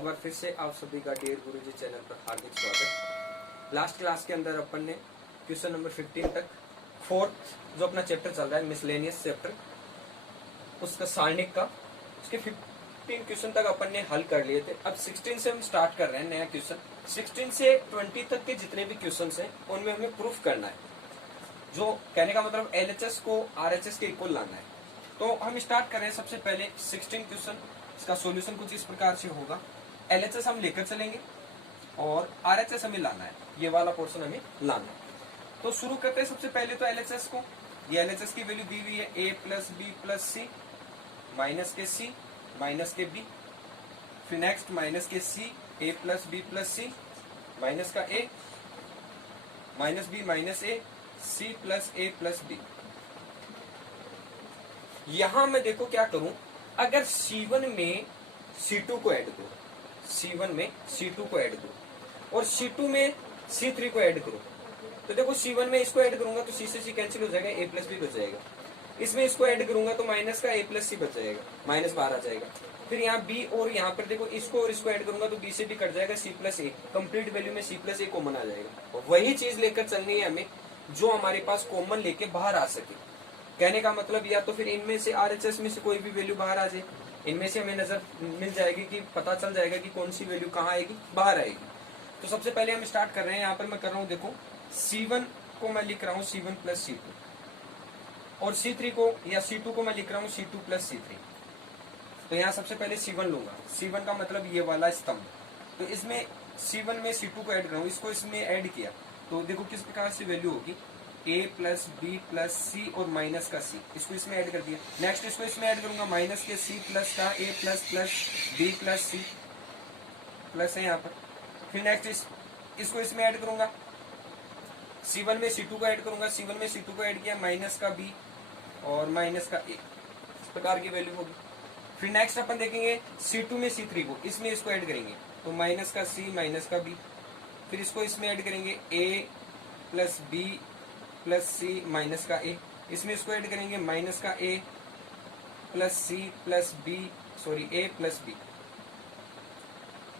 एक बार फिर से आप सभी का डियर गुरुजी चैनल पर हार्दिक स्वागत। लास्ट क्लास के अंदर अपन ने क्वेश्चन नंबर 15 तक फोर्थ जो अपना चैप्टर चल रहा है मिसलेनियस चैप्टर उसका सारणिक का उसके 15 क्वेश्चन तक अपन ने हल कर लिए थे। अब 16 से हम स्टार्ट कर रहे हैं नया क्वेश्चन। 16 से 20 तक के जितने भी क्वेश्चन हैं उनमें हमें प्रूफ करना है, जो कहने का मतलब LHS को RHS के इक्वल लाना है। तो हम स्टार्ट कर रहे हैं सबसे पहले 16 क्वेश्चन। इसका सॉल्यूशन कुछ इस प्रकार से होगा। LHS हम लेकर चलेंगे और RHS हमें लाना है, ये वाला पोर्शन हमें लाना है। तो शुरू करते हैं सबसे पहले तो LHS को। ये LHS की वैल्यू दी हुई है a plus B plus C minus के सी माइनस के बी। फिर नेक्स्ट माइनस के C a plus B plus C minus का a minus B minus a C plus a plus B. यहां मैं देखो क्या करूं, अगर C1 में C2 को ऐड करूं, C1 में C2 को ऐड करूं और C2 में C3 को ऐड करूं, तो देखो C1 में इसको ऐड करूंगा तो C से C कैंसिल हो जाएगा, a प्लस बी बच जाएगा। इसमें इसको ऐड करूंगा तो माइनस का a प्लस सी बच जाएगा, माइनस बाहर आ जाएगा। फिर यहाँ b और यहाँ पर देखो इसको और इसको ऐड करूंगा तो b से भी कट जाएगा, c plus a। Complete value में c प्लस a कॉमन आ जाएगा। वही चीज लेकर चलनी है हमें जो हमारे पास कॉमन लेके बाहर आ सके। कहने का मतलब या तो फिर इनमें से RHS में से कोई भी वैल्यू बाहर आ जाए, इनमें से हमें नजर मिल जाएगी कि पता चल जाएगा कि कौन सी वैल्यू कहाँ आएगी, बाहर आएगी। तो सबसे पहले हम स्टार्ट कर रहे हैं। यहाँ पर मैं कर रहा हूँ देखो C1 को मैं लिख रहा हूँ C1 प्लस C2 और C3 को या C2 को मैं लिख रहा हूँ C2 प्लस C3। तो यहाँ सबसे पहले C1 लूंगा। C1 का मतलब ये वाला स्तंभ। तो इसमें C1 में C2 को ऐड कर रहा हूँ, इसको इसमें ऐड किया तो देखो किस प्रकार से वैल्यू होगी, a प्लस बी प्लस सी और माइनस का c, इसको इसमें ऐड कर दिया। नेक्स्ट इसको इसमें ऐड करूंगा, माइनस के c प्लस का a plus plus b plus c plus है यहाँ पर। फिर नेक्स्ट इसको इसमें ऐड करूंगा, C1 में C2 को ऐड करूंगा, C1 में C2 को ऐड किया, माइनस का b और माइनस का a, इस प्रकार की वैल्यू होगी। फिर नेक्स्ट अपन देखेंगे C2 में C3 को, इसमें इसको ऐड करेंगे तो माइनस का c माइनस का b। फिर इसको इसमें ऐड करेंगे a plus B plus C minus का a, इसमें इसको ऐड करेंगे माइनस का a plus c plus b sorry a plus b.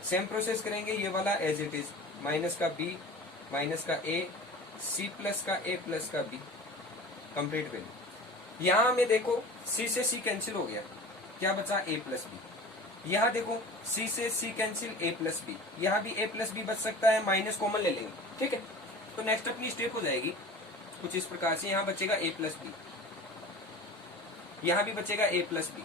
Same process करेंगे ये वाला एज इट इज, माइनस का b माइनस का a c प्लस का a प्लस का b। Complete value. यहाँ में देखो c से c कैंसिल हो गया, क्या बचा a प्लस बी। यहाँ देखो c से c cancel a plus b, यहाँ भी a प्लस बी बच सकता है, माइनस कॉमन ले लेंगे, ठीक है। तो नेक्स्ट अपनी स्टेप हो जाएगी कुछ इस प्रकार से। यहाँ बचेगा a प्लस बी, यहाँ भी बचेगा a प्लस बी,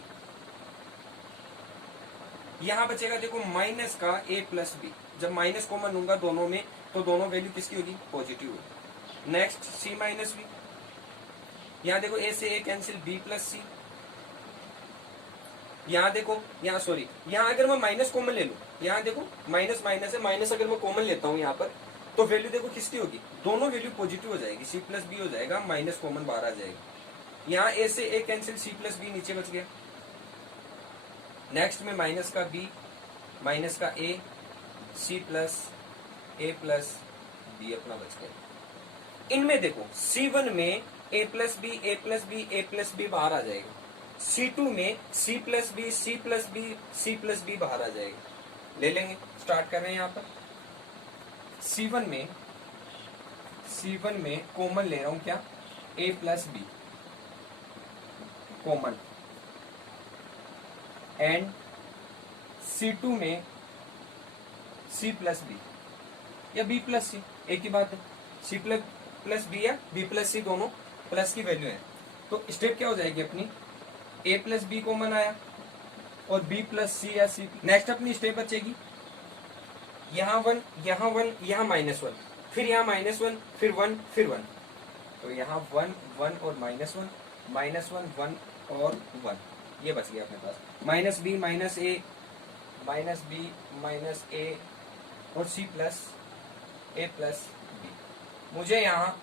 यहाँ बचेगा देखो माइनस का a प्लस बी। जब माइनस कॉमन लूंगा दोनों में तो दोनों वैल्यू किसकी होगी, पॉजिटिव होगी। नेक्स्ट c माइनस बी, यहाँ देखो a से a कैंसिल b प्लस सी। यहाँ देखो यहाँ सॉरी यहाँ अगर मैं माइनस कॉमन ले लूं, यहाँ देखो माइनस माइनस है, माइनस अगर मैं कॉमन लेता हूँ यहाँ पर तो वैल्यू देखो किसकी होगी, दोनों वैल्यू पॉजिटिव हो जाएगी, c प्लस बी हो जाएगा, माइनस कॉमन बाहर आ जाएगा। यहाँ a से a cancel c plus b नीचे बच गया। नेक्स्ट में माइनस का b माइनस का a c plus a plus b अपना बच गया। इनमें देखो C1 में a plus b a plus b a plus b बाहर आ जाएगा, C2 में c plus b c plus b c plus b बाहर आ जाएगा। ले लेंगे, स्टार्ट कर रहे हैं यहाँ पर। C1 में कॉमन ले रहा हूं क्या, a plus b common and C2 में c प्लस बी या b प्लस सी, एक ही बात है। c प्लस बी या b प्लस सी दोनों प्लस की वैल्यू है। तो स्टेप क्या हो जाएगी अपनी, a प्लस बी कॉमन आया और b प्लस सी या c। नेक्स्ट अपनी स्टेप बचेगी यहाँ 1 यहाँ 1 यहाँ माइनस 1, फिर यहाँ माइनस 1 फिर 1 फिर 1। तो यहाँ 1 1 और माइनस 1 माइनस 1 1 और 1, ये बच गया अपने पास। Minus B minus A minus B minus ए और c प्लस ए प्लस बी। मुझे यहाँ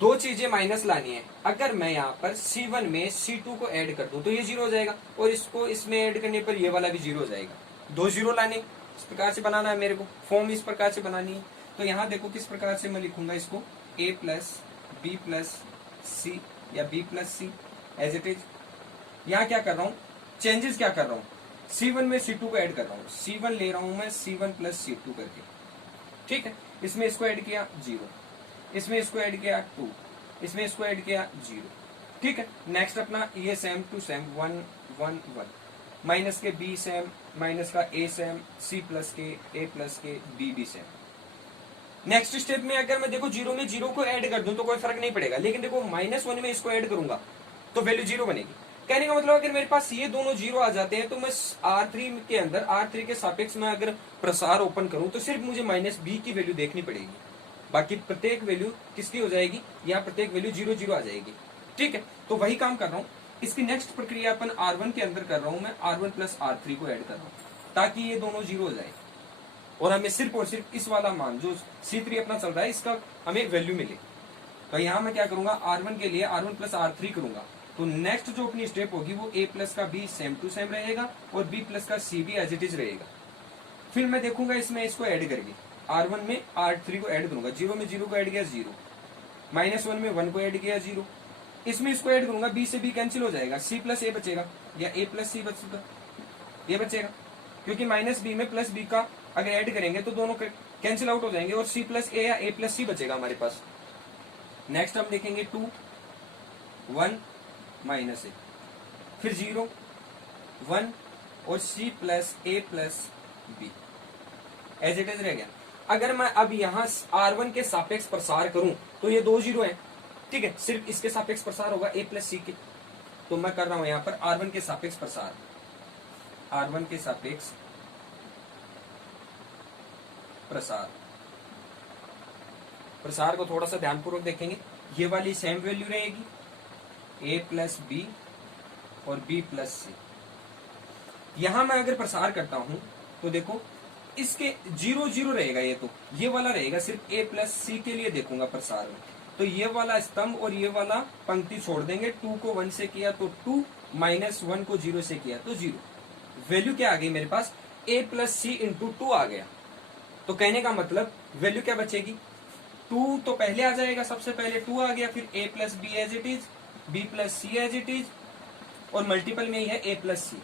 दो चीजें माइनस लानी है। अगर मैं यहाँ पर C1 में C2 को ऐड कर दूं तो ये जीरो हो जाएगा और इसको इसमें ऐड करने पर ये वाला भी जीरो हो जाएगा। दो जीरो लाने इस प्रकार से बनाना है मेरे को, फॉर्म इस प्रकार से बनानी है। तो यहाँ देखो किस प्रकार से मैं लिखूंगा इसको, a plus B plus c या b plus c as it is. यहाँ क्या कर रहा हूँ, चेंजेस क्या कर रहा हूँ, C1 में C2 को ऐड कर रहा हूँ, C1 ले रहा हूं मैं C1 प्लस C2 करके, ठीक है। इसमें इसको ऐड किया 0, इसमें इसको ऐड किया 2, इसमें इसको ऐड किया 0, ठीक है। नेक्स्ट अपना ये सेम टू सेम 1 1 1, माइनस के B सेम, माइनस का A सेम, C प्लस के A प्लस के B भी सेम। नेक्स्ट स्टेप में अगर मैं देखो 0 में 0 को ऐड कर दूं तो कोई फर्क नहीं पड़ेगा, लेकिन देखो -1 में इसको ऐड करूंगा तो वैल्यू 0 बनेगी। कहने का मतलब अगर मेरे पास ये दोनों 0 आ जाते हैं तो मैं R3 के अंदर R3 के सापेक्ष में अगर प्रसार ओपन करूं तो सिर्फ मुझे -B की वैल्यू देखनी पड़ेगी, बाकी प्रत्येक वैल्यू किसकी हो जाएगी, यहाँ प्रत्येक वैल्यू 0 0 आ जाएगी, ठीक है। तो वही काम कर रहा हूँ। इसकी नेक्स्ट प्रक्रिया अपन R1 के अंदर कर रहा हूँ, मैं R1 प्लस R3 को ऐड कर रहा हूँ ताकि ये दोनों 0 हो जाए और हमें सिर्फ और सिर्फ इस वाला मान जो C3 अपना चल रहा है इसका हमें वैल्यू मिले। तो यहाँ मैं क्या करूंगा, R1 के लिए R1 प्लस R3 करूंगा, तो नेक्स्ट जो अपनी स्टेप होगी वो A प्लस का B सेम टू सेम रहेगा और B प्लस का C भी एज इट इज रहेगा। फिर मैं देखूंगा इसमें इसको ऐड करके, R1 में R3 को ऐड करूंगा, 0 में 0 को ऐड किया 0, -1 में 1 को ऐड किया 0, इसमें इसको ऐड करूंगा, B से B कैंसिल हो जाएगा, C प्लस A बचेगा या A प्लस C बचेगा, ये बचेगा, क्योंकि -B में प्लस B का अगर ऐड करेंगे तो दोनों कैंसिल आउट हो जाएंगे और C प्लस A या A प्लस C बचेगा हमारे पास। नेक्स्ट हम देखेंगे 2 1 -A, फिर 0 1 और C plus A plus B as it is रह गया। अगर मैं अब यहाँ R1 के सापेक्ष प्रसार करूं तो ये 2 0 है, ठीक है, सिर्फ इसके सापेक्ष प्रसार होगा A प्लस C के। तो मैं कर रहा हूं यहाँ पर R1 के सापेक्ष प्रसार, R1 के सापेक्ष प्रसार, प्रसार को थोड़ा सा ध्यानपूर्वक देखेंगे। ये वाली सेम वैल्यू रहेगी A प्लस B और B प्लस C। यहां मैं अगर प्रसार करता हूं तो देखो इसके 0 0 रहेगा, ये तो ये वाला रहेगा, सिर्फ A प्लस C के लिए देखूंगा प्रसार में, तो ये वाला स्तंभ और ये वाला पंक्ति छोड़ देंगे। 2 को 1 से किया तो 2, -1 को 0 से किया तो 0। वैल्यू क्या आ गई मेरे पास, A प्लस C इंटू 2 आ गया। तो कहने का मतलब वैल्यू क्या बचेगी, 2 तो पहले आ जाएगा, सबसे पहले 2 आ गया, फिर A plus B as it is, B plus C as it is, और मल्टीपल में ही है A प्लस C,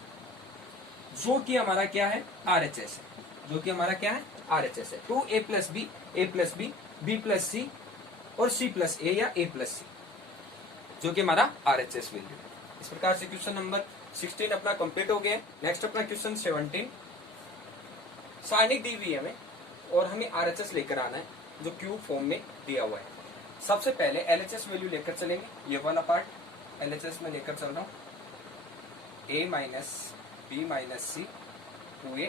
जो कि हमारा क्या है RHS है, जो कि हमारा क्या है RHS है। 2A plus B, A plus B, B plus C और C प्लस A या A प्लस C, जो कि हमारा RHS वैल्यू है। इस प्रकार से क्वेश्चन नंबर 16 अपना कंप्लीट हो गया। नेक्स्ट अपना क्वेश्चन 17, साइनिक दी हुई है हमें और हमें RHS लेकर आना है जो क्यूब फॉर्म में दिया हुआ है। सबसे पहले LHS वैल्यू लेकर चलेंगे, ये वाला पार्ट LHS में लेकर चल रहा हूं, A minus B minus C, 2A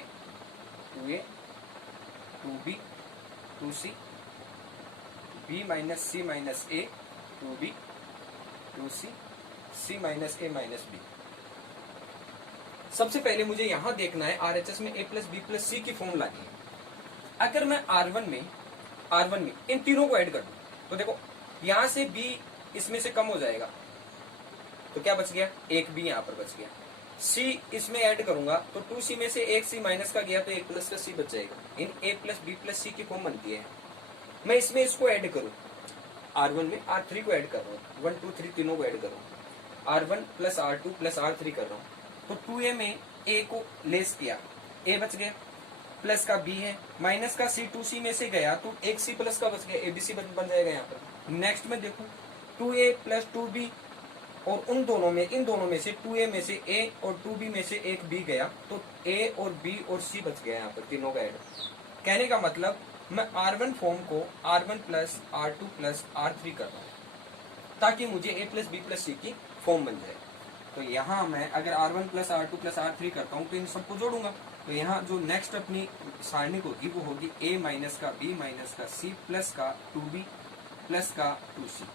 2A 2B 2C, B minus C minus A 2B 2C, C minus A minus B। सबसे पहले मुझे यहां देखना है RHS में A plus B plus C की फॉर्म लानी है। अगर मैं R1 में इन तीनों को ऐड कर दूं तो देखो यहां से B इसमें से कम हो जाएगा तो क्या बच गया, एक B यहां पर बच गया। C इसमें ऐड करूंगा तो 2C में से एक C माइनस का गया तो एक प्लस का C बच जाएगा। इन A plus B plus C की फॉर्म बनती है। मैं इसमें इसको ऐड करूं, R1 में R3 को ऐड कर रहा हूँ, 1 2 3 तीनों को ऐड कर रहा हूँ, R1 plus R2 plus R3 कर रहा हूँ, तो 2A में A को लेस किया, A बच गया, प्लस का B है, माइनस का C 2C में से गया तो एक C प्लस का बच गया, ABC बन जाएगा यहाँ पर। नेक्स्ट में देखो 2A प्लस 2B और इन दोनों में से 2A में से A और 2B में से एक B गया तो A और B और C बच गया यहाँ पर, तीनों का ऐड। कहने का मतलब मैं R1 फॉर्म को R1 plus R2 plus R3 कर रहा हूँ ताकि मुझे A plus B plus C की फॉर्म बन जाए। तो यहाँ मैं अगर R1 plus R2 plus R3 करता हूँ तो इन सबको जोड़ूंगा, तो यहाँ जो नेक्स्ट अपनी सारणी होगी वो होगी A माइनस का B माइनस का C प्लस का 2B प्लस का 2C,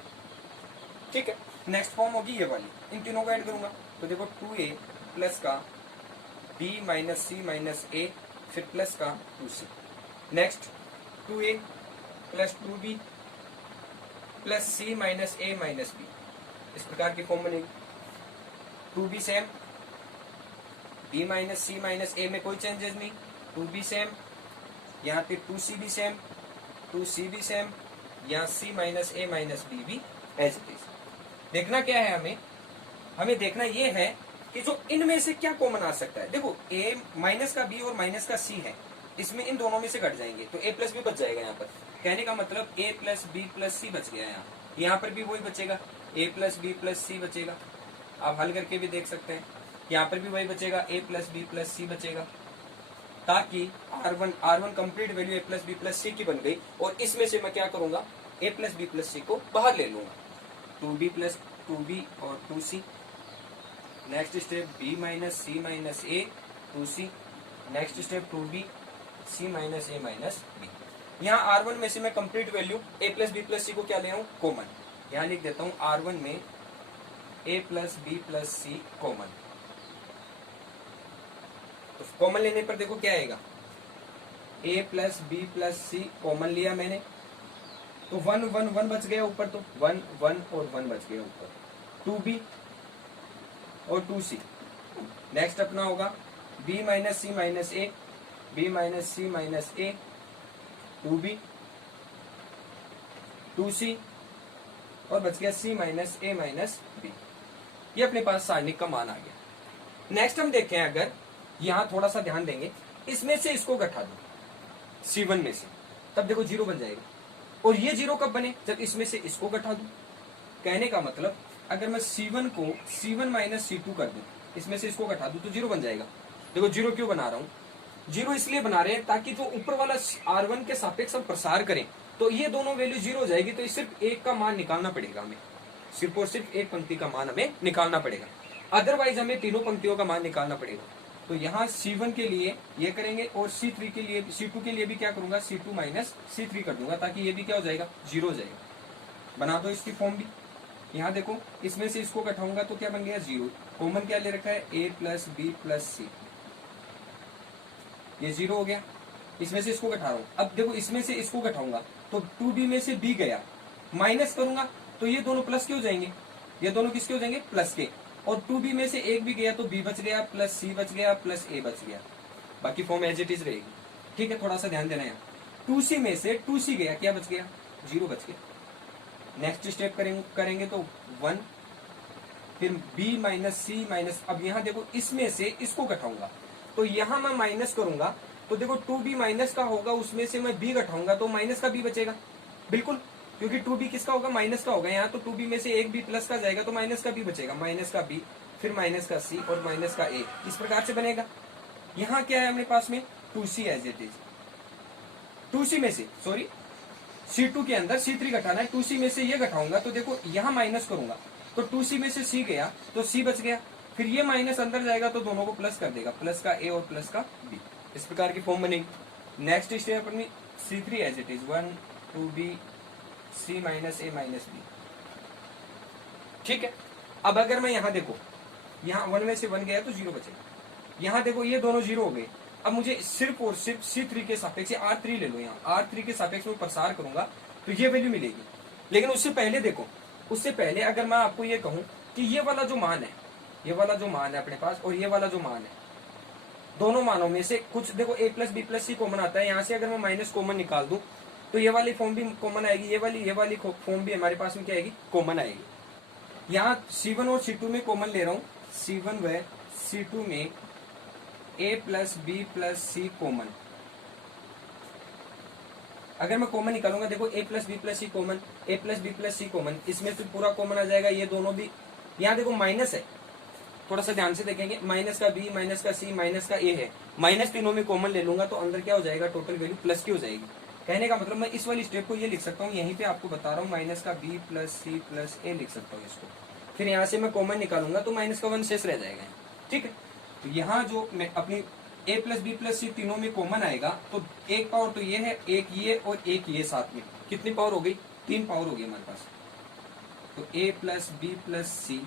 ठीक है। नेक्स्ट फॉर्म होगी ये वाली, इन तीनों को ऐड करूंगा तो देखो 2A प्लस का B minus C minus A फिर प्लस का 2C, next 2A plus 2B plus C minus A minus B, इस प्रकार की फॉर्म बनेगी। 2B same, B minus C minus A में कोई चेंजेस नहीं, 2B सेम, यहाँ पे 2C भी सेम, 2C भी सेम, यहाँ C minus A minus B भी एज इट इज। देखना क्या है हमें देखना ये है कि जो इनमें से क्या कॉमन आ सकता है। देखो ए माइनस का बी और माइनस का सी है, इसमें इन दोनों में से घट जाएंगे तो ए प्लस बी बच जाएगा। यहाँ पर कहने का मतलब ए प्लस बी प्लस सी बच गया। यहाँ पर भी वही बचेगा, A plus B plus C बचेगा। आप हल करके भी देख सकते हैं, यहाँ पर भी वही बचेगा, A plus B plus C बचेगा, ताकि R1 complete value A plus B plus C की बन गई। और इसमें से मैं क्या करूंगा, A plus B plus C को बाहर ले लूंगा, 2b प्लस 2b और 2c। Next step b minus C minus A 2c। Next step 2b c minus A minus B. यहाँ R1 में से मैं complete value A plus B plus C को क्या ले रहा हूँ, कॉमन। यहाँ लिख देता हूँ R1 में ए plus B plus c common. तो कॉमन लेने पर देखो क्या आएगा, ए plus B plus c common लिया मैंने तो 1 1 1 बच गया ऊपर, तो 1 1 और 1 बच गया ऊपर, 2b और 2c। नेक्स्ट अपना होगा b माइनस सी माइनस ए, b माइनस सी माइनस ए, 2b 2c और बच गया c minus A minus B. ये अपने पास सारणिक का मान आ गया। नेक्स्ट हम देखें, अगर यहां थोड़ा सा ध्यान देंगे, इसमें से इसको घटा दो C1 में से, तब देखो 0 बन जाएगा। और ये 0 कब बने, जब इसमें से इसको घटा दूं। कहने का मतलब अगर मैं C1 को C1 माइनस C2 कर दूं, इसमें से इसको घटा दूं तो 0 बन जाएगा। देखो 0 क्यों बना रहा हूं, 0 इसलिए बना रहे हैं ताकि जो ऊपर वाला R1 के सापेक्ष हम प्रसार करें तो ये दोनों वैल्यू 0 हो जाएगी, तो सिर्फ एक का मान निकालना पड़ेगा हमें, सिर्फ और सिर्फ एक पंक्ति का मान हमें निकालना पड़ेगा, अदरवाइज हमें तीनों पंक्तियों का मान निकालना पड़ेगा। तो यहाँ C1 के लिए ये करेंगे और C3 के लिए, C2 के लिए भी क्या करूंगा, C2 माइनस C3 कर दूंगा, ताकि ये भी क्या हो जाएगा, 0 हो जाएगा। बना दो इसकी फॉर्म भी। यहाँ देखो इसमें से इसको घटाऊंगा तो क्या बन गया, 0। कॉमन क्या ले रखा है, a प्लस बी प्लस सी, ये 0 हो गया। इसमें से इसको घटा रहा हूं, अब देखो इसमें से इसको घटाऊंगा तो 2b में से b गया, माइनस करूंगा तो ये दोनों प्लस के हो जाएंगे, ये दोनों किसके हो जाएंगे, प्लस के। और 2b में से एक भी गया तो b बच गया, प्लस c बच गया, प्लस a बच गया। बाकी फॉर्म एज इट इज रहेगी, ठीक है। थोड़ा सा ध्यान देना है, 2c में से 2c गया, क्या बच गया, 0 बच गया। नेक्स्ट स्टेप करेंगे तो 1, फिर b माइनस c माइनस, अब यहाँ देखो इसमें से इसको घटाऊंगा तो यहाँ मैं माइनस करूंगा तो देखो 2b माइनस का होगा, उसमें से मैं b घटाऊंगा तो माइनस का b बचेगा, बिल्कुल, क्योंकि 2b किसका होगा, माइनस का होगा। यहाँ तो 2b में से एक b प्लस का जाएगा तो माइनस का b बचेगा, माइनस का b, फिर माइनस का c और माइनस का a, इस प्रकार से बनेगा। यहाँ क्या है अपने पास में, 2c as it is. 2c में से सॉरी C2 के अंदर C3 घटाना है, 2c में से ये घटाऊंगा तो देखो यहाँ माइनस करूंगा तो 2c में से c गया तो c बच गया, फिर ये माइनस अंदर जाएगा तो दोनों को प्लस कर देगा, प्लस का a और प्लस का b, इस प्रकार की फॉर्म बनेगी। नेक्स्ट स्टेप अपनी C3 as it is, 1 2b c minus a minus b, ठीक है। अब अगर मैं यहाँ देखो, यहाँ 1 में से 1 गया तो 0 बचेगा। यहाँ देखो ये दोनों 0 हो गए। अब मुझे सिर्फ और सिर्फ C3 के सापेक्ष R3 ले लो, यहाँ R3 के सापेक्ष में प्रसार करूंगा तो ये वैल्यू मिलेगी। लेकिन उससे पहले देखो, उससे पहले अगर मैं आपको ये कहूं कि ये वाला जो मान है, ये वाला जो मान है अपने पास और ये वाला जो मान है, दोनों मानों में से कुछ देखो a plus B plus c common आता है। यहाँ से अगर मैं माइनस कॉमन निकाल दूं तो ये वाली फॉर्म भी कॉमन आएगी, ये वाली फॉर्म भी हमारे पास में क्या आएगी, कॉमन आएगी। यहाँ C1 और C2 में कॉमन ले रहा हूँ, C1 व C2 में a plus B plus c common. अगर मैं कॉमन निकालूंगा, देखो a plus B plus c common, a plus B plus c common, इसमें से पूरा कॉमन आ जाएगा, ये दोनों भी। यहाँ देखो माइनस है, थोड़ा सा ध्यान से देखेंगे, माइनस का b माइनस का c माइनस का a है, माइनस तीनों में कॉमन ले लूंगा तो अंदर क्या हो जाएगा, टोटल वैल्यू प्लस की हो जाएगी। कहने का मतलब मैं इस वाली स्टेप को ये लिख सकता हूँ, यहीं पे आपको बता रहा हूँ, माइनस का b plus c plus a लिख सकता हूँ इसको। फिर यहाँ से मैं कॉमन निकालूंगा तो माइनस का 1 शेष रह जाएगा, ठीक है। तो यहाँ जो मैं अपनी a प्लस बी प्लस सी तीनों में कॉमन आएगा तो एक पावर तो ये है, एक ये और एक ये साथ में, कितनी पावर हो गई, 3 पावर हो गई हमारे पास। तो a plus B plus c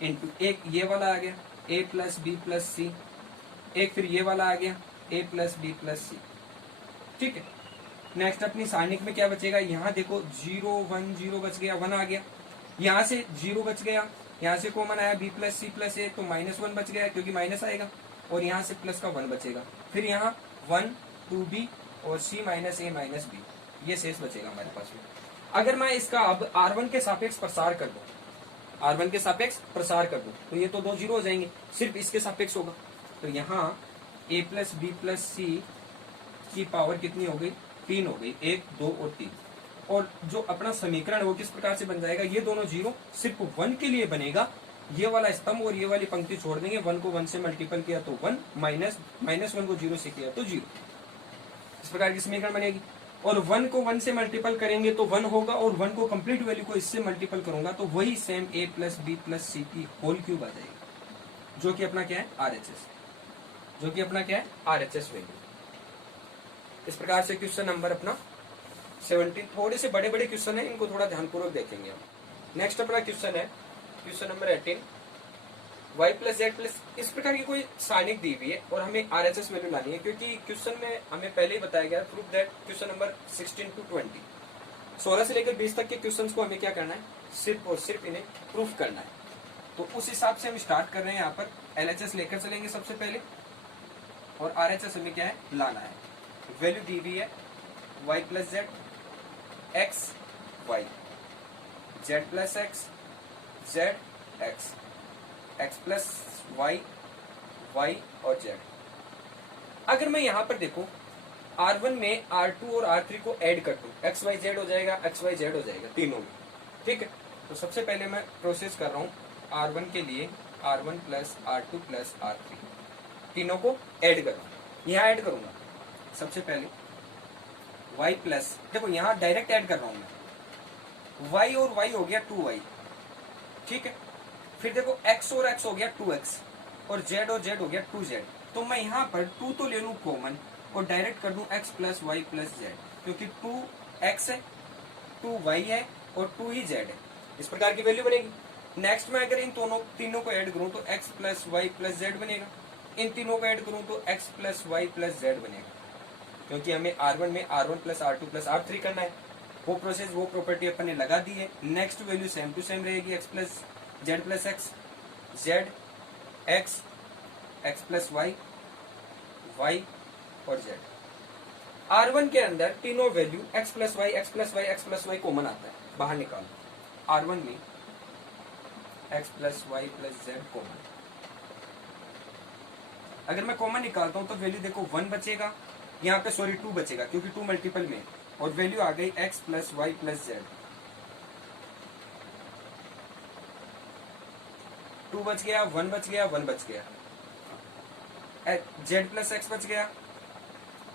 into एक ये वाला आ गया a plus B plus c, एक फिर ये वाला आ गया a plus B plus c, ठीक है। नेक्स्ट अपनी सारणिक में क्या बचेगा, यहाँ देखो 0 1 0 बच गया, 1 आ गया, यहाँ से 0 बच गया, यहाँ से कॉमन आया b प्लस सी प्लस ए तो माइनस 1 बच गया क्योंकि माइनस आएगा, और यहाँ से प्लस का 1 बचेगा, फिर यहाँ 1 2b और c minus A minus B, ये शेष बचेगा हमारे पास में। अगर मैं इसका अब R1 के सापेक्ष प्रसार कर दूं R1 के सापेक्ष प्रसार कर दूं तो ये तो 2 जीरो हो जाएंगे, सिर्फ इसके सापेक्ष होगा। तो यहाँ a plus B plus C की पावर कितनी हो गई, 3 हो गई, 1 2 और 3। और जो अपना समीकरण है वो किस प्रकार से बन जाएगा, ये दोनों जीरो सिर्फ 1 के लिए बनेगा, ये वाला स्तंभ और ये वाली पंक्ति छोड़ देंगे, 1 को 1 से मल्टीपल किया तो 1, माइनस 1 को 0 से किया तो 0, इस प्रकार की समीकरण बनेगी। और 1 को 1 से मल्टीपल करेंगे तो 1 होगा, और 1 को कंप्लीट वैल्यू को इससे मल्टीपल करूंगा तो वही same a plus B plus C की होल क्यूब आ जाएगी, जो कि अपना क्या है RHS, जो कि अपना क्या है RHS वैल्यू। इस प्रकार से क्वेश्चन नंबर अपना 17, थोड़े से बड़े बड़े क्वेश्चन है, इनको थोड़ा ध्यानपूर्वक देखेंगे हम। नेक्स्ट अपना क्वेश्चन है question number 18, y plus z plus, इस प्रकार की कोई सारणिक दी हुई है और हमें RHS वैल्यू लानी है, क्योंकि क्वेश्चन में हमें पहले ही बताया गया proof that question number 16 to 20, 16 से लेकर 20 तक के क्वेश्चंस को हमें क्या करना है, सिर्फ और सिर्फ इन्हें प्रूफ करना है। तो उस हिसाब से हम स्टार्ट कर रहे हैं, यहाँ पर LHS लेकर चलेंगे सबसे पहले, और RHS हमें क्या है लाना है। वैल्यू दी हुई है y plus z x y, z plus x z x, x plus y y और जेड। अगर मैं यहां पर देखो R1 में R2 और R3 को ऐड कर दूं, एक्स वाई जेड हो जाएगा, एक्स वाई जेड हो जाएगा तीनों में, ठीक है। तो सबसे पहले मैं प्रोसेस कर रहा हूं R1 के लिए R1 plus R2 plus R3, तीनों को ऐड कर रहा हूं। यहां ऐड करूंगा सबसे पहले y प्लस, देखो यहां डायरेक्ट ऐड कर रहा हूं मैं, y और y हो गया 2y, ठीक है। फिर देखो x और x हो गया 2x, और z और z हो गया 2z। तो मैं यहाँ पर 2 तो ले लूं कॉमन और डायरेक्ट कर दूं x plus y plus z, क्योंकि 2x है 2y है और 2 ही z है, इस प्रकार की वैल्यू बनेगी। नेक्स्ट में अगर इन तीनों को ऐड करूं तो x plus y plus z बनेगा, इन तीनों को ऐड करूं तो x plus y plus z बनेगा, क्योंकि हमें R1 में R1 plus R2 plus R3 करना है। वो प्रोसेस वो प्रॉपर्टी अपन ने लगा दी है। Next value same to same रहेगी, x plus z plus x, z x, x plus y y और जेड। R1 के अंदर तीनों value x plus y x plus y x plus y common आता है, बाहर निकालो। R1 में x plus y plus z common, अगर मैं कॉमन निकालता हूं तो वैल्यू देखो 1 बचेगा, यहाँ पे सॉरी 2 बचेगा, क्योंकि 2 मल्टीपल में, और वैल्यू आ गई x plus y plus z, 2 बच गया, 1 बच गया, 1 बच गया, z प्लस एक्स बच गया,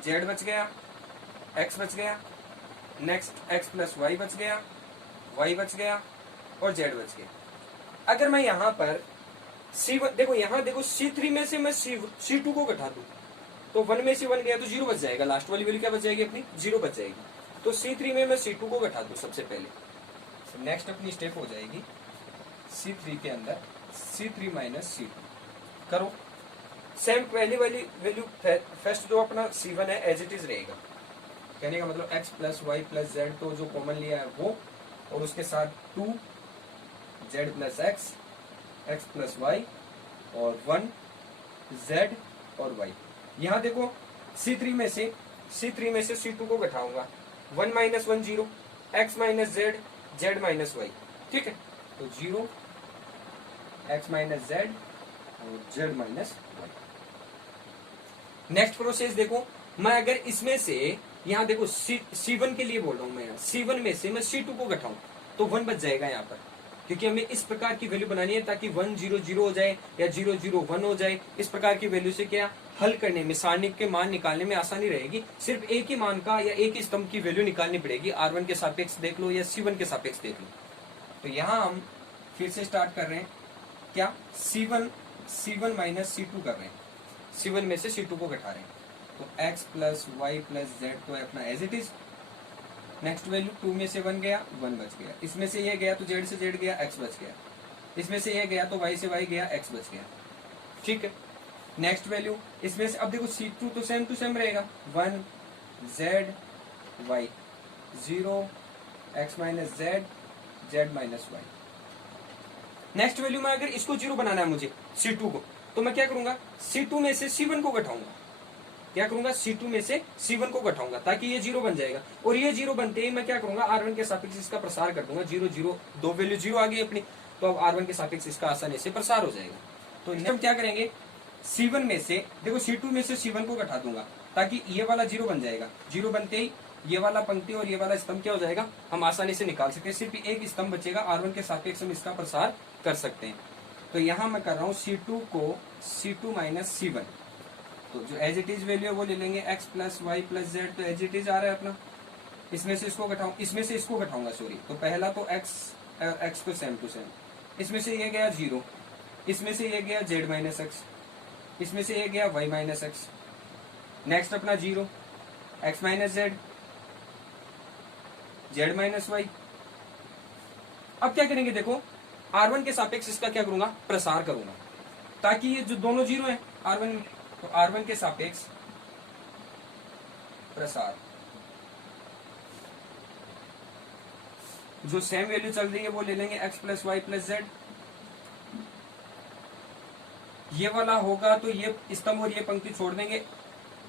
z बच गया, x बच गया, नेक्स्ट x प्लस वाई बच गया, y बच गया और z बच गया। अगर मैं यहाँ पर C1 देखो, यहाँ देखो C3 में से मैं C2 को घटा दूं तो 1 में से 1 गया तो 0 बच जाएगा, लास्ट वाली वैल्यू क्या बच जाएगी अपनी 0 बच जाएगी। तो C3 में मैं C2 को घटा दूं सबसे पहले, नेक्स्ट अपनी स्टेप हो जाएगी C3 के अंदर C3 माइनस C2 करो, सेम पहली वाली वैल्यू फर्स्ट जो अपना C1 है एज इट इज रहेगा, कहने का मतलब x plus y plus z तो जो कॉमन लिया है वो, और उसके साथ 2 z plus x, x plus y और 1 z और y। यहाँ देखो C3 में से C2 को घटाऊंगा, 1 minus 1 0, x minus z, z minus y, ठीक है। तो 0 x माइनस जेड और z minus y. Next process देखो, मैं अगर इसमें से यहाँ देखो C1 के लिए बोल रहा हूँ मैं, C1 में से मैं C2 को घटाऊं तो 1 बच जाएगा यहाँ पर, क्योंकि हमें इस प्रकार की वैल्यू बनानी है ताकि 1 0 0 हो जाए या 0 0 1 हो जाए। इस प्रकार की वैल्यू से क्या हल करने में, सारणिक के मान निकालने में आसानी रहेगी। सिर्फ एक ही मान का या एक ही स्तंभ की वैल्यू निकालनी पड़ेगी, R1 के सापेक्ष देख लो या C1 के सापेक्ष देख लो। तो यहाँ हम फिर से स्टार्ट कर रहे हैं, क्या C1 माइनस C2 कर रहे हैं, C1 में से C2 को घटा रहे हैं, तो x plus y plus z तो है अपना as it is. Next value 2 में से 1 गया, 1 बच गया, इसमें से ये गया तो z से z गया, x बच गया, इसमें से ये गया तो y से y गया, x बच गया, ठीक है। नेक्स्ट वैल्यू इसमें से, अब देखो C2 तो सेम टू सेम रहेगा, 1 z y 0 x minus z, z minus y. Next value में अगर इसको 0 बनाना है मुझे C2 को, तो मैं क्या करूंगा, C2 में से C1 को घटाऊंगा, क्या करूंगा C2 में से C1 को घटाऊंगा ताकि ये 0 बन जाएगा, और ये 0 बनते ही मैं क्या करूंगा R1 के सापेक्ष इसका प्रसार कर दूंगा, 0 0 दो वैल्यू 0 आ गई अपनी, तो तो अब R1 के सापेक्ष इसका आसानी से प्रसार हो जाएगा। तो हम क्या करेंगे, C1 में से देखो C2 में से C1 को घटा दूंगा ताकि ये वाला 0 बन जाएगा। 0 बनते ही ये वाला पंक्ति और ये वाला स्तंभ क्या हो जाएगा, हम आसानी से निकाल सकते हैं। सिर्फ एक स्तंभ बचेगा, R1 के सापेक्ष हम इसका प्रसार कर सकते हैं। तो यहां मैं कर रहा हूं C2 को C2 माइनस C1, तो जो एज इट इज वैल्यू है वो ले लेंगे x plus y plus z, तो एज इट इज आ रहा है अपना। इसमें से इसको घटाऊं, इसमें से इसको घटाऊंगा सॉरी, तो पहला तो x को सेम टू सेम, इसमें से ये गया 0, इसमें से ये गया z माइनस एक्स, इसमें से ये गया y माइनस एक्स, नेक्स्ट अपना 0 x minus z minus y. अब क्या करेंगे, देखो R1 के सापेक्ष इसका क्या करूंगा, प्रसार करूंगा, ताकि ये जो दोनों 0 है R1 में, तो R1 के सापेक्ष प्रसार, जो सेम वैल्यू चल रही है वो ले लेंगे x plus y plus z. ये वाला होगा तो ये स्तंभ और ये पंक्ति छोड़ देंगे,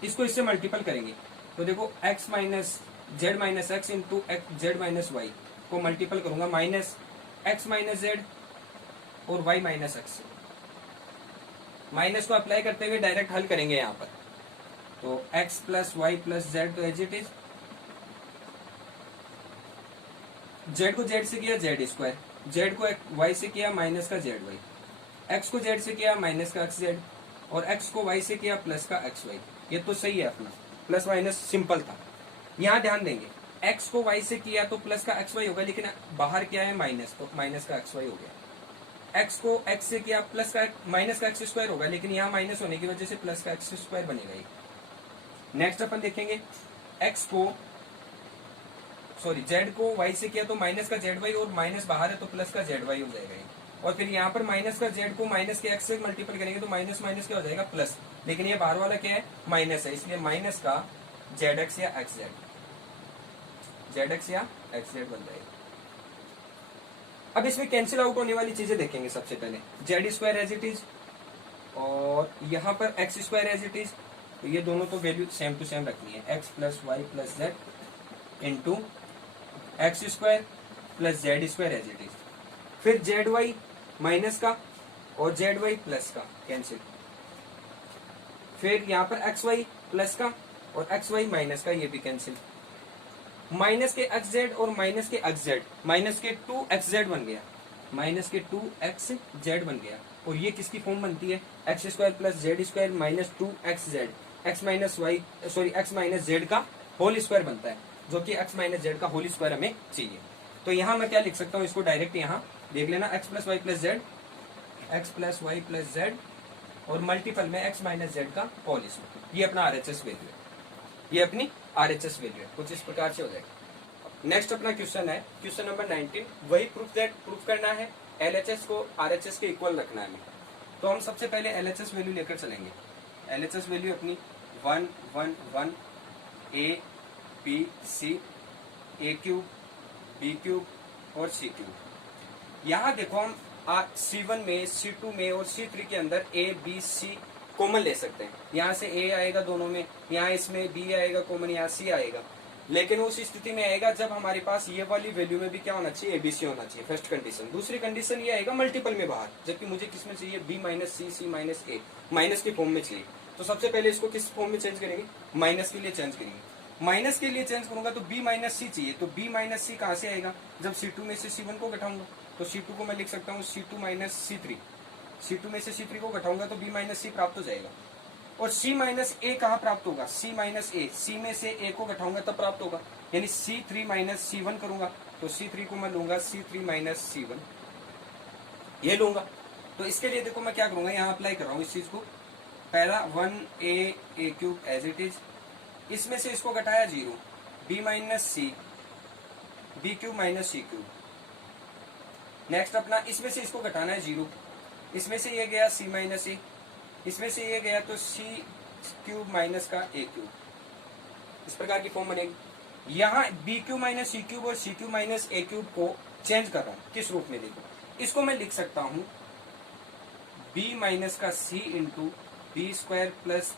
इसको इससे मल्टीपल करेंगे, तो देखो x minus z minus x into z minus y को मल्टीपल करूंगा, माइनस x माइनस जेड और y माइनस एक्स। माइनस को अप्लाई करते हुए डायरेक्ट हल करेंगे यहाँ पर, तो x plus y plus z, तो एज इट इज z को z से किया जेड स्क्वायर, z को y से किया माइनस का जेड वाई, x को z से किया माइनस का एक्स जेड, और x को y से किया प्लस का एक्स वाई। ये तो सही है अपना, प्लस माइनस सिंपल था। यहाँ ध्यान देंगे, x को y से किया तो प्लस का एक्स वाई होगा, लेकिन बाहर क्या है माइनस, तो माइनस का एक्स वाई हो गया। x को x से किया प्लस का माइनस का एक्स स्क्वायर होगा, लेकिन यहाँ माइनस होने की वजह से प्लस का एक्स स्क्वायर बनेगा। नेक्स्ट अपन देखेंगे, x को सॉरी z को y से किया तो माइनस का जेड वाई, और माइनस बाहर है तो प्लस का जेड वाई हो जाएगा। और फिर यहाँ पर माइनस का z को माइनस के x से मल्टीपल करेंगे तो माइनस माइनस क्या हो जाएगा, प्लस, लेकिन ये बाहर वाला क्या है माइनस है, इसलिए माइनस का zx या xz, zx या xz बन जाएगा। अब इसमें कैंसिल आउट होने वाली चीजें देखेंगे। सबसे पहले z square as it is, और यहाँ पर x square as it is, तो ये दोनों तो वैल्यू सेम टू सेम रखनी है, x plus y plus z into x square plus z square as it is. फिर जेड वाई माइनस का और जेड वाई प्लस का कैंसिल, फिर यहाँ पर एक्स वाई प्लस का और एक्स वाई माइनस का, ये भी कैंसिल। माइनस के एक्स जेड और माइनस के एक्स जेड, माइनस के 2xz बन गया, माइनस के 2xz बन गया, और ये किसकी फॉर्म बनती है, x square plus z square minus 2xz, x minus y sorry x minus z का होल स्क्वायर बनता है, जो कि एक्स माइनस जेड का होल स्क्वायर हमें चाहिए। तो यहाँ मैं क्या लिख सकता हूँ, इसको डायरेक्ट यहाँ देख लेना, x plus y plus z, x plus y plus z, और मल्टीपल में एक्स माइनस जेड का होल स्क्वायर। ये अपना RHS वैल्यू है, ये अपनी RHS वैल्यू है, कुछ इस प्रकार से हो जाएगा। नेक्स्ट अपना क्वेश्चन है, क्वेश्चन नंबर 19, वही प्रूफ करना है, LHS को RHS के इक्वल रखना है हमें। तो हम सबसे पहले LHS वैल्यू लेकर चलेंगे। LHS वैल्यू अपनी 1 1 1 A B C A cube B cube और C क्यूब। यहाँ देखो हम C1 में C2 में और C3 के अंदर A B C कॉमन ले सकते हैं। यहाँ से A आएगा दोनों में, यहाँ इसमें B आएगा कॉमन, यहाँ C आएगा, लेकिन उस स्थिति में आएगा जब हमारे पास ये वाली वैल्यू में भी क्या होना चाहिए, ABC होना चाहिए, फर्स्ट कंडीशन। दूसरी कंडीशन ये आएगा मल्टीपल में बाहर, जबकि मुझे किस में चाहिए, B minus C C minus A, minus की फॉर्म में चाहिए। तो सबसे पहले इसको किस फॉर्म में चेंज करेंगे, माइनस के लिए चेंज करेंगे। माइनस के लिए चेंज करूंगा तो B माइनस C चाहिए, तो B माइनस C कहाँ से आएगा, जब C2 में से C1 को घटाऊंगा, तो C2 को मैं लिख सकता हूँ C2 माइनस C3, C2 में से C3 को घटाऊंगा तो B माइनस C प्राप्त हो जाएगा। और C माइनस A कहाँ प्राप्त होगा, C माइनस A, C में से A को घटाऊंगा तब प्राप्त होगा, यानी C3 माइनस C1 करूंगा, तो C3 को मैं लूंगा C3 माइनस C1, ये लूंगा। तो इसके लिए देखो मैं क्या करूंगा, यहाँ अप्लाई कर रहा हूँ इस चीज को, पहला 1A cube as it is, इसमें से इसको घटाया 0, B minus C, B cube minus C cube. Next अपना इसमें से इसको घटाना है 0, इसमें से ये गया C माइनस A, इसमें से ये गया तो C क्यूब माइनस का A क्यूब, इस प्रकार की फॉर्म बनेगी। यहाँ B cube minus C cube और C cube minus A cube को चेंज कर रहा हूँ, किस रूप में देखो, इसको मैं लिख सकता हूँ B माइनस का C into B square plus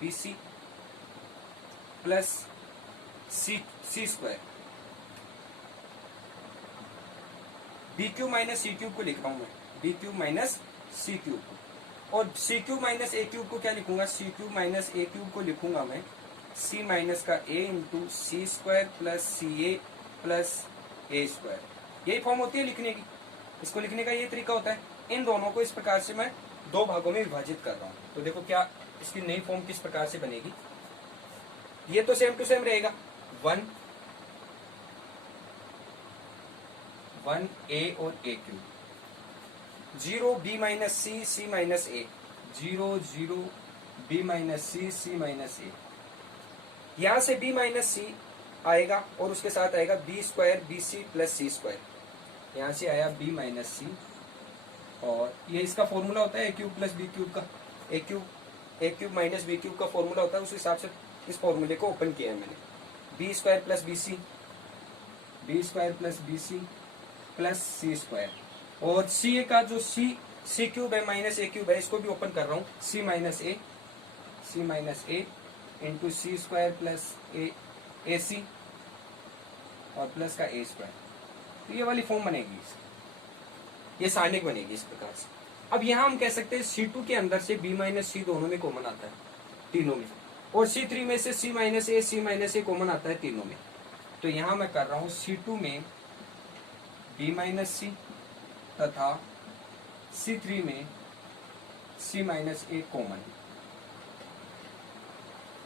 BC plus C square, B cube minus C cube को लिख रहा हूं मैं, B cube minus C cube, और C cube minus A cube को क्या लिखूंगा, C cube minus A cube को लिखूंगा मैं सी माइनस का A into C square plus C A plus A square. यही फॉर्म होती है लिखने की, इसको लिखने का ये तरीका होता है। इन दोनों को इस प्रकार से मैं दो भागों में विभाजित कर रहा हूं। तो देखो क्या इसकी नई फॉर्म किस प्रकार से बनेगी, ये तो सेम टू सेम रहेगा, 1 ए और ए क्यूब, 0 बी माइनस सी सी माइनस ए, 0 0 बी माइनस सी सी माइनस ए। यहां से बी माइनस सी आएगा और उसके साथ आएगा बी स्क्वायर बी सी प्लस सी स्क्वायर। यहां से आया बी माइनस सी, और ये इसका फॉर्मूला होता है ए क्यूब प्लस बी क्यूब का, ए क्यूब माइनस बी क्यूब का फॉर्मूला होता है। उस हिसाब से इस फॉर्मूले को ओपन किया है मैंने, B square plus B C, B square plus B C plus सी स्क्वायर, और सी का जो सी क्यूब है माइनस ए क्यूब है, इसको भी ओपन कर रहा हूँ, C minus A into C square plus A C और प्लस का ए स्क्वायर। तो ये वाली फॉर्म बनेगी, ये सारणिक बनेगी इस प्रकार से। अब यहाँ हम कह सकते हैं C2 के अंदर से B माइनस सी दोनों में कॉमन आता है, तीनों में, और C3 में से C माइनस ए कॉमन आता है तीनों में। तो यहाँ मैं कर रहा हूँ C2 में B माइनस सी तथा C3 में C माइनस ए कॉमन।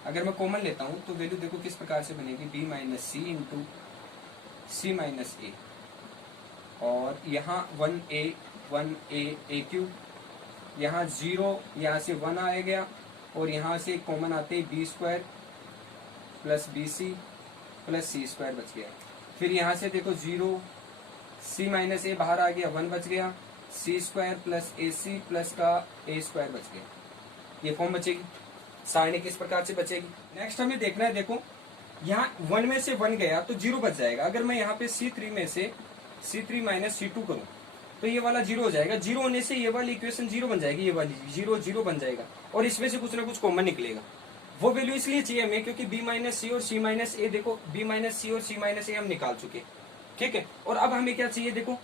अगर मैं कॉमन लेता हूं तो वैल्यू देखो किस प्रकार से बनेगी, बी माइनस सी इंटू सी माइनस ए, और यहाँ 1 ए क्यूब, यहाँ 0, यहाँ से 1 आ गया, और यहाँ से कॉमन आते B square plus B C plus सी स्क्वायर बच गया। फिर यहाँ से देखो 0 सी माइनस ए बाहर आ गया, 1 बच गया, सी square plus A C plus का ए स्क्वायर बच गया। ये फॉर्म बचेगी, सारणी किस प्रकार से बचेगी। नेक्स्ट हमें देखना है, देखो यहाँ 1 में से 1 गया तो 0 बच जाएगा। अगर मैं यहाँ पे C3 में से C3 माइनस C2 करूँ तो ये वाला 0 हो जाएगा, 0 होने से ये वाली इक्वेशन 0 बन जाएगी, ये वाली 0 0 बन जाएगा, और इसमें से कुछ ना कुछ कॉमन निकलेगा। वो वैल्यू इसलिए चाहिए हमें क्योंकि B माइनस सी और C माइनस ए, देखो B माइनस सी और C माइनस ए हम निकाल चुके, ठीक है। और अब हमें क्या चाहिए, देखो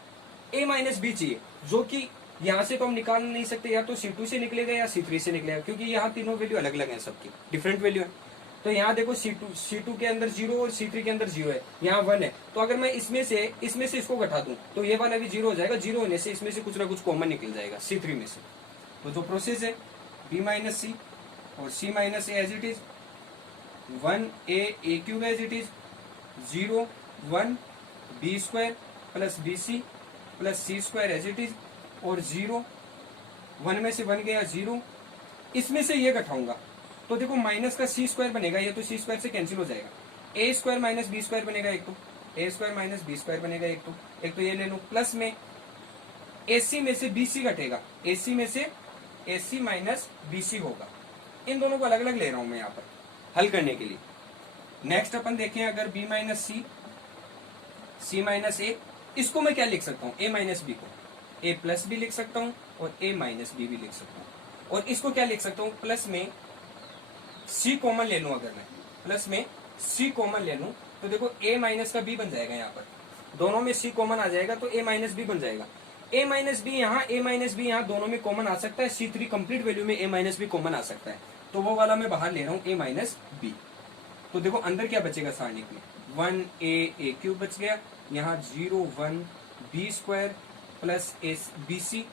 A माइनस बी चाहिए, जो कि यहाँ से तो हम निकाल नहीं सकते, या तो C2 से निकलेगा या C3 से निकलेगा, क्योंकि यहाँ तीनों वैल्यू अलग अलग हैं, सबकी डिफरेंट वैल्यू है। तो यहाँ देखो C2 के अंदर 0 और C3 के अंदर 0 है, यहाँ 1 है। तो अगर मैं इसमें से इसको घटा दूं तो ये वाला भी 0 हो जाएगा, 0 होने से इसमें से कुछ ना कुछ कॉमन निकल जाएगा C3 में से। तो जो प्रोसेस है B माइनस सी और C minus a as it is, 1 a cube as it is, 0 1 B square plus B C plus C square as it is, और 0 1 में से 1 गया 0, इसमें से ये घटाऊंगा तो देखो माइनस का सी स्क्वायर बनेगा, ये तो सी स्क्वायर से कैंसिल हो जाएगा, ए स्क्वायर माइनस बी स्क्वायर बनेगा, एक तो ए स्क्वायर माइनस बी स्क्वायर बनेगा, एक तो ये ले लो, प्लस में एसी में से बीसी घटेगा, एसी में से एसी माइनस बीसी होगा। इन दोनों को अलग अलग ले रहा हूं मैं यहाँ पर हल करने के लिए। नेक्स्ट अपन देखें, अगर बी माइनस सी माइनस ए, इसको मैं क्या लिख सकता हूँ, ए माइनस बी को ए प्लस बी लिख सकता हूँ और ए माइनस बी भी लिख सकता हूँ, और इसको क्या लिख सकता हूँ, प्लस में सी कॉमन ले लूं, अगर मैं प्लस में सी कॉमन ले लूं तो देखो ए माइनस का बी बन जाएगा, यहाँ पर दोनों में सी कॉमन आ जाएगा तो ए माइनस बी बन जाएगा। ए माइनस बी यहाँ दोनों में कॉमन आ सकता है, C3 कंप्लीट वैल्यू में ए माइनस बी कॉमन आ सकता है, तो वो वाला मैं बाहर ले रहा हूँ ए माइनस बी। तो देखो अंदर क्या बचेगा सारणिक में, 1 ए क्यूब बच गया, यहाँ 0 1 B square plus B C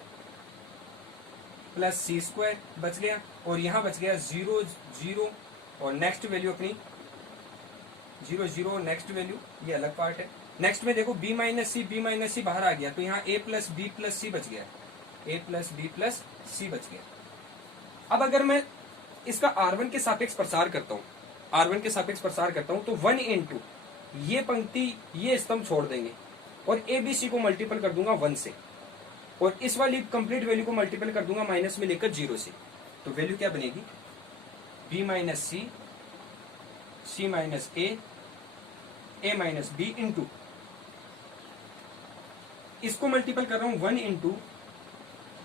plus सी स्क्वायर बच गया, और यहाँ बच गया 0 0 और नेक्स्ट वैल्यू अपनी 0 0 नेक्स्ट वैल्यू, ये अलग पार्ट है। नेक्स्ट में देखो b माइनस सी बाहर आ गया तो यहाँ a प्लस बी प्लस सी बच गया, a प्लस बी प्लस सी बच गया। अब अगर मैं इसका R1 के सापेक्ष प्रसार करता हूँ, R1 के सापेक्ष प्रसार करता हूँ तो 1 इंटू ये पंक्ति ये स्तंभ छोड़ देंगे और ए बी सी को मल्टीपल कर दूंगा 1 से, और इस वाली कंप्लीट वैल्यू को मल्टीपल कर दूंगा माइनस में लेकर 0 से। तो वैल्यू क्या बनेगी, b minus C minus A minus B into, इसको मल्टीपल कर रहा हूं 1 इंटू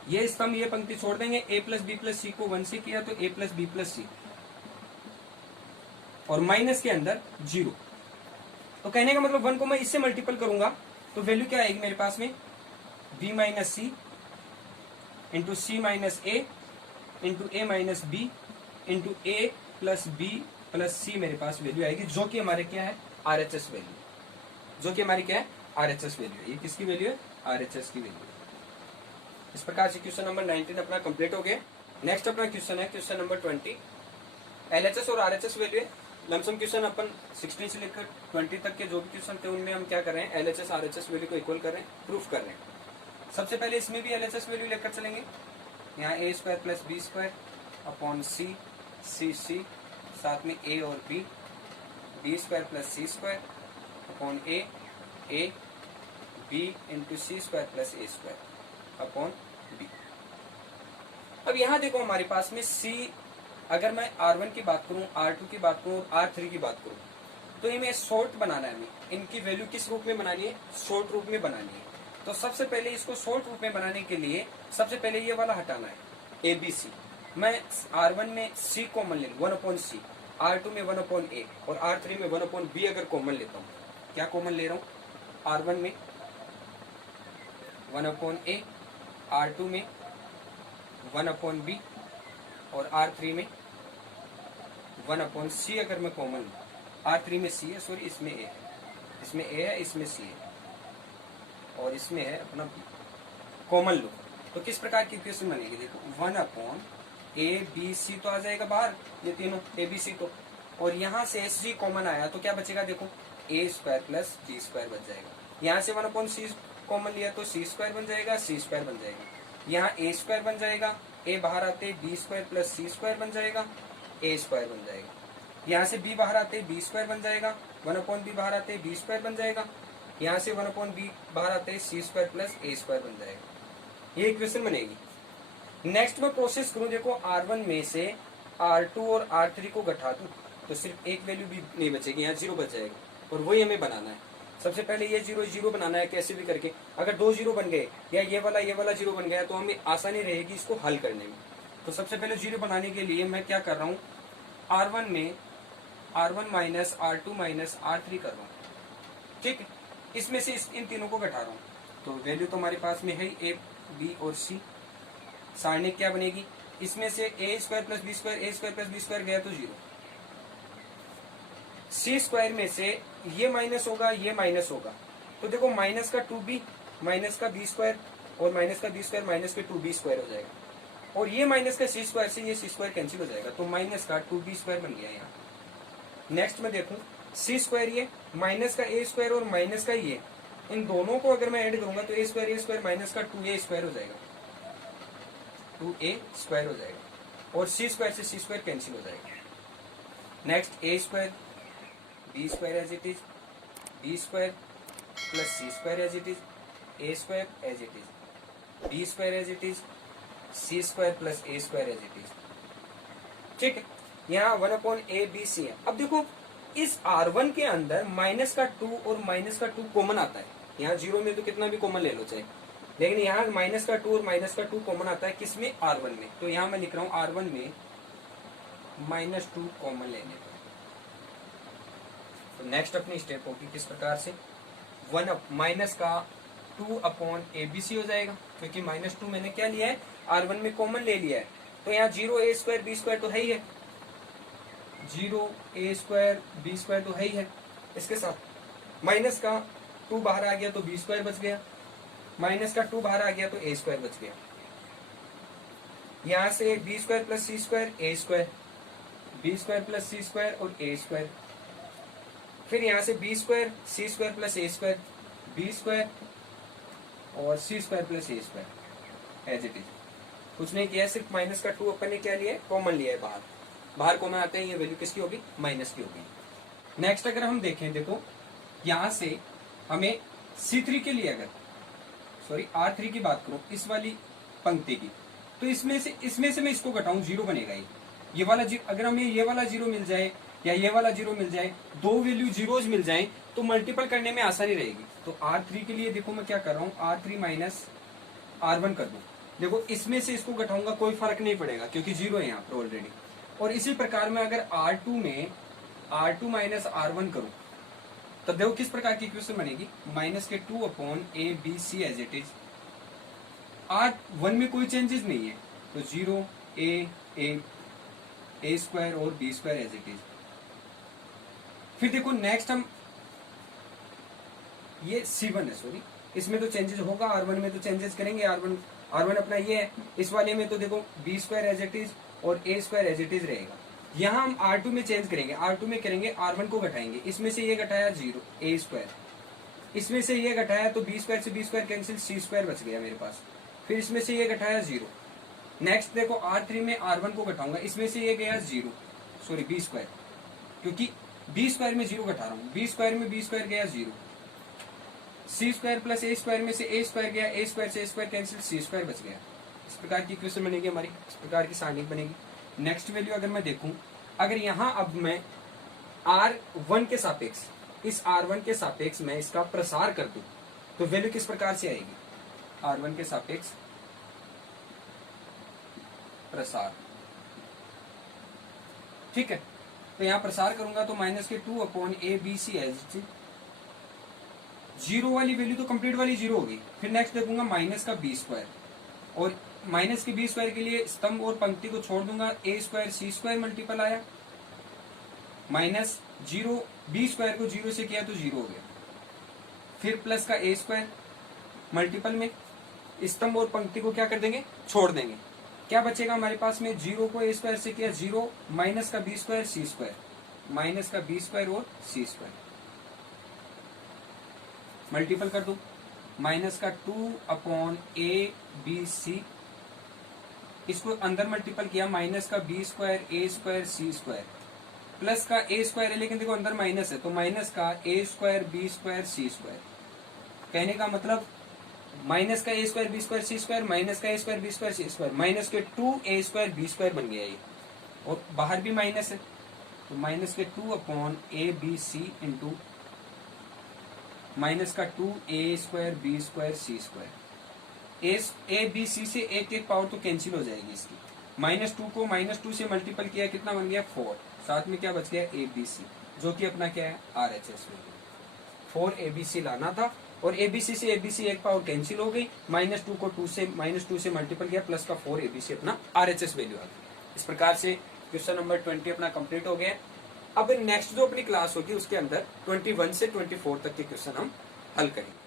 ये स्तंभ ये पंक्ति छोड़ देंगे, a plus B plus C को 1 से किया तो a प्लस बी प्लस सी, और माइनस के अंदर 0। तो कहने का मतलब 1 को मैं इससे मल्टीपल करूंगा तो वैल्यू क्या आएगी मेरे पास में, B minus C into C minus A into A minus B into A plus B plus सी मेरे पास वैल्यू आएगी, जो कि हमारे क्या है, आरएचएस वैल्यू, जो कि हमारी क्या है, आरएचएस वैल्यू है। ये किसकी वैल्यू है, आरएचएस की वैल्यू। इस प्रकार से क्वेश्चन नंबर 19 अपना कंप्लीट हो गया। नेक्स्ट अपना क्वेश्चन है क्वेश्चन नंबर 20। एलएचएस और आरएचएस वैल्यू है। लमसम क्वेश्चन अपन 16 से लेकर 20 तक के जो भी क्वेश्चन थे उनमें हम क्या कर रहे हैं, एलएचएस आरएचएस वैल्यू को इक्वल कर रहे हैं, प्रूफ कर रहे हैं। सबसे पहले इसमें भी एलएचएस वैल्यू लेकर चलेंगे। यहाँ A square plus B square upon C C C, साथ में ए और B, B square plus C square upon A B into C square plus A square upon B. अब यहाँ देखो हमारे पास में सी, अगर मैं R1 की बात करूं, R2 की बात करूं, R3 की बात करूं, तो इन्हें शॉर्ट बनाना है। हमें इनकी वैल्यू किस रूप में बनानी है, शॉर्ट रूप में बनानी है। तो सबसे पहले इसको शॉर्ट रूप में बनाने के लिए सबसे पहले ये वाला हटाना है, ABC। मैं R1 में C कॉमन ले लूं 1/C, R2 में 1/A और R3 में 1/B अगर कॉमन लेता हूँ, क्या कॉमन ले रहा हूँ, R1 में 1/A, R2 में 1/B और R3 में 1/C अगर मैं कॉमन लूँ, R3 में C है, सॉरी इसमें A है, इसमें A है, इसमें C है और इसमें है अपना B, कॉमन लो तो किस प्रकार की इक्वेशन बनेगी, देखो 1/ABC तो आ जाएगा बाहर, ये तीनों ABC तो, और यहाँ से SG कॉमन आया तो क्या बचेगा, देखो A square plus B square बच जाएगा। यहाँ से 1/C कॉमन लिया तो C स्क्वायर बन जाएगा, C स्क्वायर बन जाएगा। यहाँ A स्क्वायर बन जाएगा, A बाहर आते B square plus C square बन जाएगा, A स्क्वायर बन जाएगा। यहाँ से B बाहर आते B स्क्वायर बन जाएगा, 1/B बाहर आते B स्क्वायर बन जाएगा। यहाँ से 1/B बाहर आते C square plus A square बन जाएगा। ये इक्वेशन बनेगी। नेक्स्ट मैं प्रोसेस करूं, देखो R1 में से R2 और R3 को घटा दूं तो सिर्फ एक वैल्यू भी नहीं बचेगी, यहाँ 0 बच जाएगा और वही हमें बनाना है। सबसे पहले ये 0 बनाना है, कैसे भी करके। अगर 2 0 बन गए या ये वाला 0 बन गया तो हमें आसानी रहेगी इसको हल करने में। तो सबसे पहले 0 बनाने के लिए मैं क्या कर रहा हूँ, R1 में R1 minus R2 minus R3 कर रहा हूँ, ठीक है। इसमें से इन तीनों को घटा रहा हूँ तो वैल्यू तो हमारे पास में है A, B और C। सारणी क्या बनेगी, इसमें से A square plus B square, A square plus B square गया तो 0। C स्क्वायर में से ये माइनस होगा, ये माइनस होगा, तो देखो माइनस का 2B माइनस का B स्क्वायर और माइनस का B स्क्वायर माइनस के 2B स्क्वायर हो जाएगा, और ये माइनस का C स्क्वायर से ये C स्क्वायर कैंसिल हो जाएगा, तो माइनस का 2B स्क्वायर बन गया यहाँ। नेक्स्ट में देखूं C स्क्वायर, ये माइनस का A स्क्वायर और माइनस का ये, इन दोनों को अगर मैं ऐड करूंगा तो A स्क्वायर माइनस का 2A स्क्वायर हो जाएगा, 2A स्क्वायर हो जाएगा, और C स्क्वायर से C स्क्वायर कैंसिल हो जाएगा। Next A square B square as it is, B square plus C square as it is, A square as it is, B square as it is, C square plus A square as it is, ठीक है। यहाँ 1/ABC है। अब देखो इस R1 के अंदर minus का 2 और माइनस का 2 कॉमन आता है, यहाँ 0 में तो कितना भी कॉमन ले लो चाहे, लेकिन यहाँ माइनस का 2 और माइनस का 2 कॉमन आता है किसमें, R1 में। तो यहाँ मैं लिख रहा हूँ R1 में -2 कॉमन लेने पर। तो नेक्स्ट अपनी स्टेप होगी किस प्रकार से, माइनस का 2/ABC हो जाएगा, क्योंकि -2 मैंने क्या लिया है, R1 में कॉमन ले लिया है। तो यहाँ 0A स्क्वायर B स्क्वायर तो है ही है, 0A स्क्वायर B स्क्वायर तो है ही है। इसके साथ माइनस का 2 बाहर आ गया तो B स्क्वायर बच गया, माइनस का 2 बाहर आ गया तो A स्क्वायर बच गया। यहाँ से B square plus C square A square, B square plus C square और A स्क्वायर, फिर यहाँ से B square C square plus A square, B square और C square plus A square as it is. कुछ नहीं किया, सिर्फ minus का 2 अपन ने क्या लिया है, कॉमन लिया है बाहर। बाहर कॉमन आते हैं, ये वैल्यू किसकी होगी, माइनस की होगी। नेक्स्ट अगर हम देखें, देखो यहाँ से हमें C3 के लिए अगर R3 की बात करूं, इस वाली पंक्ति की, तो इसमें से मैं इसको घटाऊं 0 बनेगा। ये वाला अगर हमें ये वाला 0 मिल जाए या ये वाला 0 मिल जाए, दो वैल्यू जीरोज मिल जाए तो मल्टीपल करने में आसानी रहेगी। तो R3 के लिए देखो मैं क्या कर रहा हूँ, R3 माइनस R1 कर दूं। देखो इसमें से इसको घटाऊंगा कोई फर्क नहीं पड़ेगा क्योंकि 0 है यहाँ पर ऑलरेडी। और इसी प्रकार में अगर R2 में R2 माइनस R1 करूं तो देखो किस प्रकार की इक्वेशन बनेगी, -2/ABC as it is R1 में कोई चेंजेस नहीं है, तो 0 a स्क्वायर और b square as it is. फिर देखो नेक्स्ट हम ये C1 है, सॉरी इसमें तो चेंजेस होगा, R1 में तो चेंजेस करेंगे, R1 अपना ये है। इस वाले में तो देखो b square as it is और a square as it is रहेगा। यहाँ हम R2 में चेंज करेंगे, R2 में करेंगे R1 को घटाएंगे, इसमें से ये घटाया 0 a स्क्वायर, इसमें से ये घटाया तो b स्क्वायर से b square cancel, c square बच गया मेरे पास। फिर इसमें से ये घटाया 0। नेक्स्ट देखो R3 में R1 को घटाऊंगा, इसमें से ये गया 0, सॉरी b स्क्वायर, क्योंकि b स्क्वायर में 0 घटा रहा हूँ, b स्क्वायर में b स्क्वायर गया 0, c square plus a square में से a स्क्वायर गया, a स्क्वायर से a square cancel, c square बच गया। इस प्रकार की इक्वेशन बनेगी हमारी, इस प्रकार की सारणी बनेगी। नेक्स्ट वैल्यू अगर मैं देखूं, अगर यहाँ अब मैं R1 के सापेक्ष, इस R1 के सापेक्ष में इसका प्रसार कर दूं, तो वैल्यू किस प्रकार से आएगी? R1 के सापेक्ष प्रसार, ठीक है। तो यहाँ प्रसार करूंगा तो माइनस के 2 upon A B c as, zero वाली वैल्यू तो कंप्लीट वाली 0 होगी। फिर नेक्स्ट देखूंगा माइनस का बी स्क्वायर, और माइनस के बी स्क्वायर के लिए स्तंभ और पंक्ति को छोड़ दूंगा, a square C square multiple आया, माइनस 0 बी स्क्वायर को 0 से किया तो 0 हो गया। फिर प्लस का ए स्क्वायर मल्टीपल में स्तंभ और पंक्ति को क्या कर देंगे, छोड़ देंगे। क्या बचेगा हमारे पास में, 0 को ए स्क्वायर से किया 0, माइनस का बी स्क्वायर सी स्क्वायर, माइनस का बी स्क्वायर और सी स्क्वायर मल्टीपल कर दो, माइनस का 2 अपॉन ए बी सी, इसको अंदर मल्टीपल किया, माइनस का बी स्क्वायर ए स्क्वायर सी स्क्वायर, प्लस का ए स्क्वायर है लेकिन देखो अंदर माइनस है, तो माइनस का ए स्क्वायर बी स्क्वायर सी स्क्वायर। कहने का मतलब माइनस का ए स्क्वायर बी स्क्वायर सी स्क्वायर, माइनस का ए स्क्वायर बी स्क्वायर सी स्क्वायर, माइनस के 2 ए स्क्वायर बी स्क्वायर बन गया ये, और बाहर भी माइनस है, तो माइनस के 2 upon A B C into minus का 2 A square B square C square. A B C से एक पावर तो कैंसिल हो जाएगी इसकी, -2 को -2 से मल्टीपल किया, कितना बन गया 4, साथ में क्या बच गया ए बी सी, जो कि अपना क्या है RHS वैल्यू। 4 ABC लाना था, और ABC से ABC एक पावर कैंसिल हो गई, -2 को -2 से मल्टीपल किया, प्लस का 4 ABC अपना RHS वैल्यू आ गई। इस प्रकार से क्वेश्चन नंबर 20 अपना कंप्लीट हो गया। अब नेक्स्ट जो अपनी क्लास होगी उसके अंदर 21 से 24 तक के क्वेश्चन हम हल करेंगे।